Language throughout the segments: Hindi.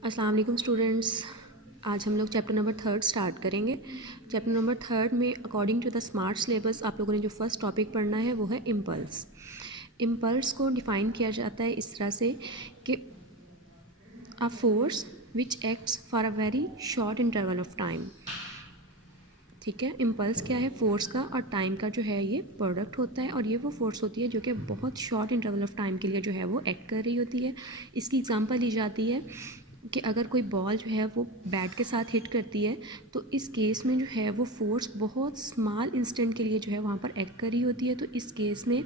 अस्सलाम वालेकुम स्टूडेंट्स। आज हम लोग चैप्टर नंबर 3 स्टार्ट करेंगे। चैप्टर नंबर 3 में according to the smart syllabus आप लोगों ने जो फर्स्ट टॉपिक पढ़ना है वो है इम्पल्स। इम्पल्स को डिफ़ाइन किया जाता है इस तरह से कि a force which acts for a very short interval of time. ठीक है, इम्पल्स क्या है? फोर्स का और टाइम का जो है ये प्रोडक्ट होता है, और ये वो फोर्स होती है जो कि बहुत शॉर्ट इंटरवल ऑफ टाइम के लिए जो है वो एक्ट कर रही होती है। इसकी एग्जांपल ली जाती है कि अगर कोई बॉल जो है वो बैट के साथ हिट करती है, तो इस केस में जो है वो फोर्स बहुत स्मॉल इंस्टेंट के लिए जो है वहाँ पर एक्ट कर रही होती है। तो इस केस में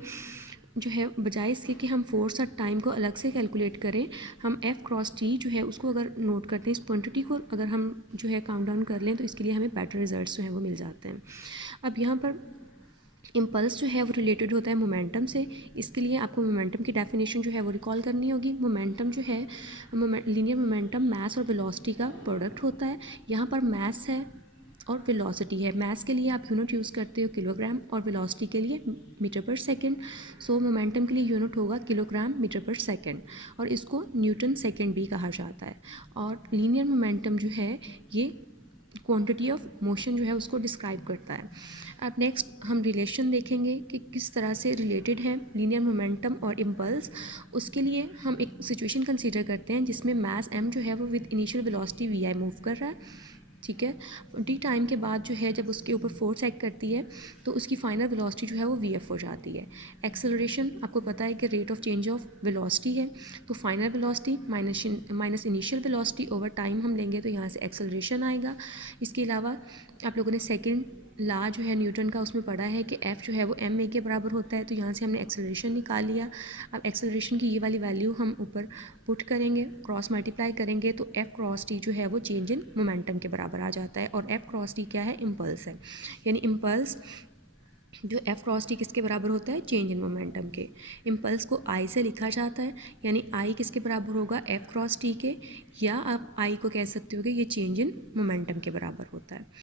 जो है बजाय इसके कि हम फोर्स और टाइम को अलग से कैलकुलेट करें, हम एफ क्रॉस टी जो है उसको अगर नोट करते हैं, इस क्वांटिटी को अगर हम जो है काउंट डाउन कर लें, तो इसके लिए हमें बेटर रिजल्ट्स जो है वो मिल जाते हैं। अब यहाँ पर इम्पल्स जो है वो रिलेटेड होता है मोमेंटम से। इसके लिए आपको मोमेंटम की डेफिनेशन जो है वो रिकॉल करनी होगी। मोमेंटम जो है, लीनियर मोमेंटम मास और वेलोसिटी का प्रोडक्ट होता है। यहाँ पर मास है और वेलोसिटी है। मास के लिए आप यूनिट यूज़ करते हो किलोग्राम, और वेलोसिटी के लिए मीटर पर सेकंड। सो मोमेंटम के लिए यूनिट होगा किलोग्राम मीटर पर सेकंड, और इसको न्यूटन सेकंड भी कहा जाता है। और लीनियर मोमेंटम जो है ये क्वांटिटी ऑफ मोशन जो है उसको डिस्क्राइब करता है। अब नेक्स्ट हम रिलेशन देखेंगे कि किस तरह से रिलेटेड हैं लीनियर मोमेंटम और इम्पल्स। उसके लिए हम एक सिचुएशन कंसीडर करते हैं जिसमें मास m जो है वो with initial velocity vi move कर रहा है। ठीक है, डी टाइम के बाद जो है जब उसके ऊपर फोर्स एक्ट करती है, तो उसकी फाइनल वेलोसिटी जो है वो vf हो जाती है। एक्सेलरेशन आपको पता है कि rate of change of velocity है, तो final velocity minus initial velocity over time हम लेंगे तो यहाँ से एक्सेलरेशन आएगा। इसके अलावा आप लोगों ने सेकंड लॉ जो है न्यूटन का उसमें पढ़ा है कि f जो है वो ma के बराबर होता है, तो यहाँ से हमने एक्सेलरेशन निकाल लिया। अब एक्सेलरेशन की ये वाली वैल्यू हम ऊपर पुट करेंगे, क्रॉस मल्टीप्लाई करेंगे, तो f क्रॉस t जो है वो चेंज इन मोमेंटम के बराबर आ जाता है। और f क्रॉस t क्या है? इम्पल्स है। यानी इम्पल्स जो f क्रॉस t किसके बराबर होता है? चेंज इन मोमेंटम के। इम्पल्स को i से लिखा जाता है, यानी i किसके बराबर होगा? f क्रॉस t के, या आप i को कह सकते हो कि ये चेंज इन मोमेंटम के बराबर होता है।